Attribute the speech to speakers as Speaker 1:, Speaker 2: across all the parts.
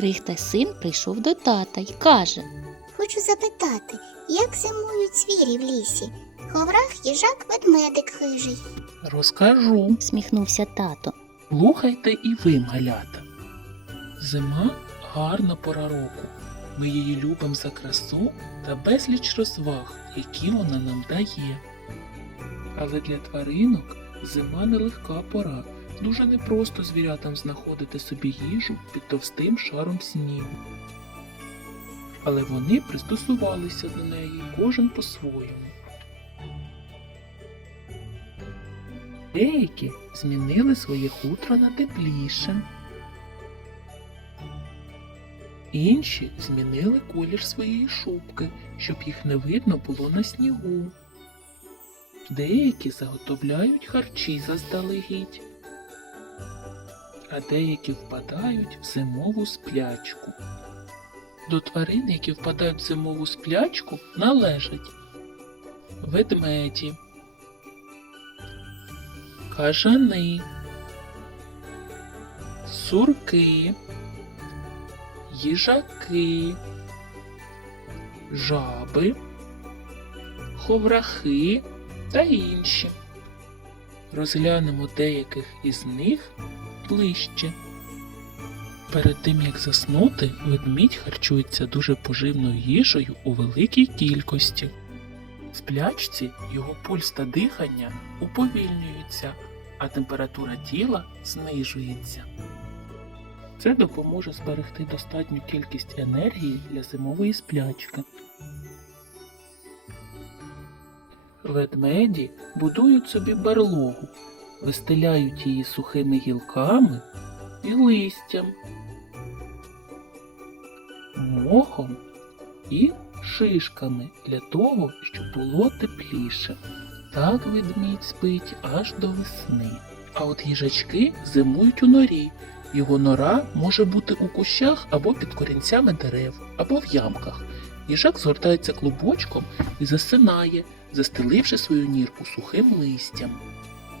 Speaker 1: Та син прийшов до тата й каже
Speaker 2: Хочу запитати, як зимують звірі в лісі? Ховрах, їжак, ведмедик хижий.
Speaker 3: Розкажу.
Speaker 1: сміхнувся тато.
Speaker 3: Слухайте і ви, малята. Зима гарна пора року. Ми її любимо за красу та безліч розваг, які вона нам дає. Але для тваринок зима нелегка пора. Дуже непросто звірятам знаходити собі їжу під товстим шаром снігу. Але вони пристосувалися до неї кожен по-своєму. Деякі змінили своє хутро на тепліше. Інші змінили колір своєї шубки, щоб їх не видно було на снігу. Деякі заготовляють харчі заздалегідь, а деякі впадають в зимову сплячку. До тварин, які впадають в зимову сплячку, належать ведмеді, кажани, сурки, їжаки, жаби, ховрахи та інші. Розглянемо деяких із них ближче. Перед тим як заснути, ведмідь харчується дуже поживною їжею у великій кількості. В сплячці його пульс та дихання уповільнюються, а температура тіла знижується. Це допоможе зберегти достатню кількість енергії для зимової сплячки. Ведмеді будують собі берлогу, вистеляють її сухими гілками і листям, мохом і шишками для того, щоб було тепліше. Так ведмідь спить аж до весни. А от їжачки зимують у норі. Його нора може бути у кущах або під корінцями дерев, або в ямках. Їжак згортається клубочком і засинає, застеливши свою нірку сухим листям.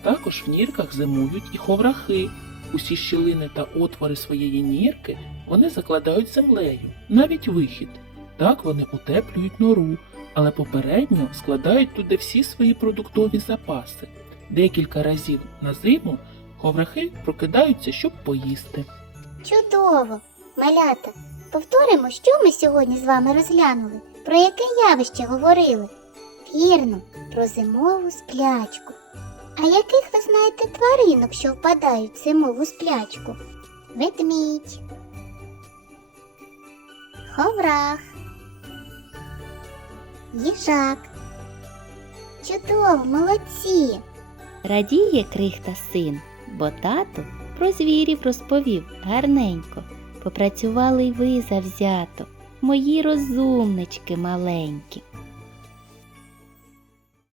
Speaker 3: Також в нірках зимують і ховрахи. Усі щілини та отвори своєї нірки вони закладають землею, навіть вихід. Так вони утеплюють нору, але попередньо складають туди всі свої продуктові запаси. Декілька разів на зиму ховрахи прокидаються, щоб поїсти.
Speaker 2: Чудово! Малята, повторимо, що ми сьогодні з вами розглянули, про яке явище говорили. Вірно, про зимову сплячку. А яких ви знаєте тваринок, що впадають в зимову сплячку? Ведмідь, ховрах, їжак. Чудово, молодці!
Speaker 1: Радіє крихта син, бо тато про звірів розповів гарненько. Попрацювали й ви завзято, мої розумнички маленькі.